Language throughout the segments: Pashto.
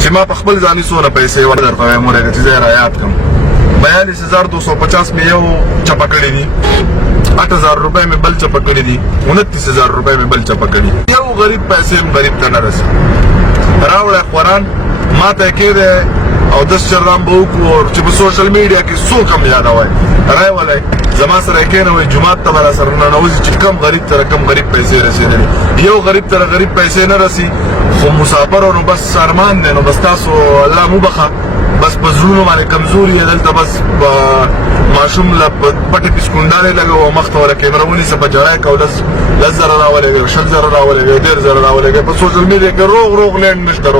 چې ما په خپل ځاني څونه پیسې ورته وایم ورګه چې زه را یاد کړم 42250 مې یو چپه کړی دي 8000 روپۍ مې بل چپه کړی دي 29000 روپۍ مې بل چپه کړی یو غریب پیسې غریب ته نه رسي راوړه قرآن ما ته کېده او د شرام به وکړو چې په سوشل میډیا کې څوک هم یادوي رای ولای زما سره کېنوي جمعات ته بل سره نه نوځي چې کم غریب تر کم غریب پیسې رسیدلي یو غریب تر غریب پیسې نه رسي خو مسافر نو بس ارمان دی نو بس تاسو الله مو بخا بس پزړونو باندې کمزوري دلته بس ماشوم لا پټه پسکونداله لګو مخته ولا کیمرونی څخه بجای کولس لزر راولې شل زر راولې ډیر زر راولې په سوشل میډیا کې روغ لند نشته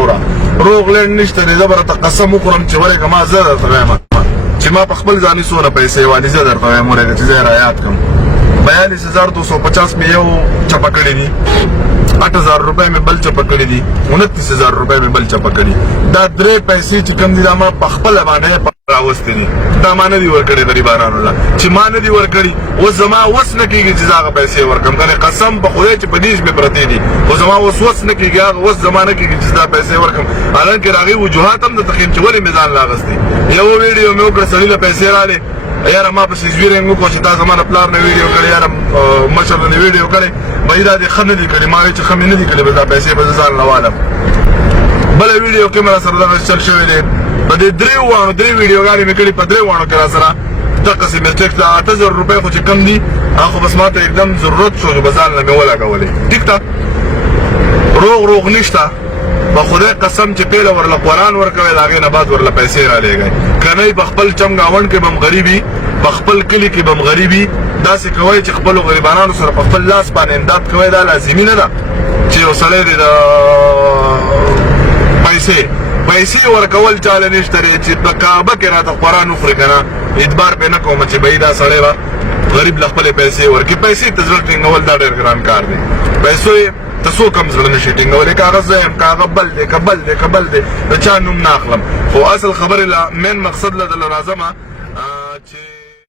روغ لند نشته دې زبر تقسم وکړم چې ورګه ما زړه ترېما چې ما په خپل ځاني څونه پیسې وانه زه درته وایم ورګه چې زه را یاد کړم 42250 مې یو چپه کړی دي 8000 روپۍ مې بل چپه کړی دي 29000 روپۍ مې بل چپه کړی دا درې پیسې چې کم دي دا ما په خپل باندې راوستې دي دا ما نه دي ورکړې غریبانو الله چې ما نه دي ورکړي اوس زما وس نه کېږي چې هغه پیسې ورکړم کنه قسم په خدای چې په دېش مې پرتې دي خو زما وس نه کېږي هغه وس زما نه کېږي چې دا پیسې ورکړم حالانکه راغی وجوهات هم د تخیم چې ولې میزان لاغستې یو ویډیو مې وکړه سړي له پیسې رالې یاره ما پسې زویرنګ وکړو چې تا زما نه پلار نه ویډیو کړی یاره مشر نه ویډیو کړی بهی دا دې ښه نه دي کړي ما وایي چې ښه مې نه دي کړي بس دا پیسې به زه ځان له والم بله ویډیو کې مې را سره دغه چل شوی دی په دې درې ویډیوګانې مې کړي په درې واړو کې را سره دقسې مسټیک ده 8000 روپۍ خو چې کم دي هغه خو بس ما ته एकदम ضرورت شو چې به ځان له مې ولګولې ټیک ده روغ نشته په خدای قسم چې پیله ورله قرآن ورکوي د هغې نه بعد ورله پیسې رالیږئ که نه په خپل چمګاونډ کې به هم غریبي په خپل کلي کې به هم غریبي داسې کوئ چې خپلو غریبانانو سره په خپل لاس باندې امداد کوئ دا لازمي نه ده چې یو سړی دی د پیسې ورکول چاله نشته دی چې په کعبه کې راته قرآن وخوري که نه اعتبار پرې نه کوم چې بهی دا سړی به غریب له خپلې پیسې ورکړي پیسې ته زړه ټینګول دا ډېر ګران کار دی پیسو یې ته څوک هم زړه نشي ټینګولی که هغه زه یم که هغه بل دی د چا نوم نه اخلم خو اصل خبرې له مین مقصد له دله راځمه چې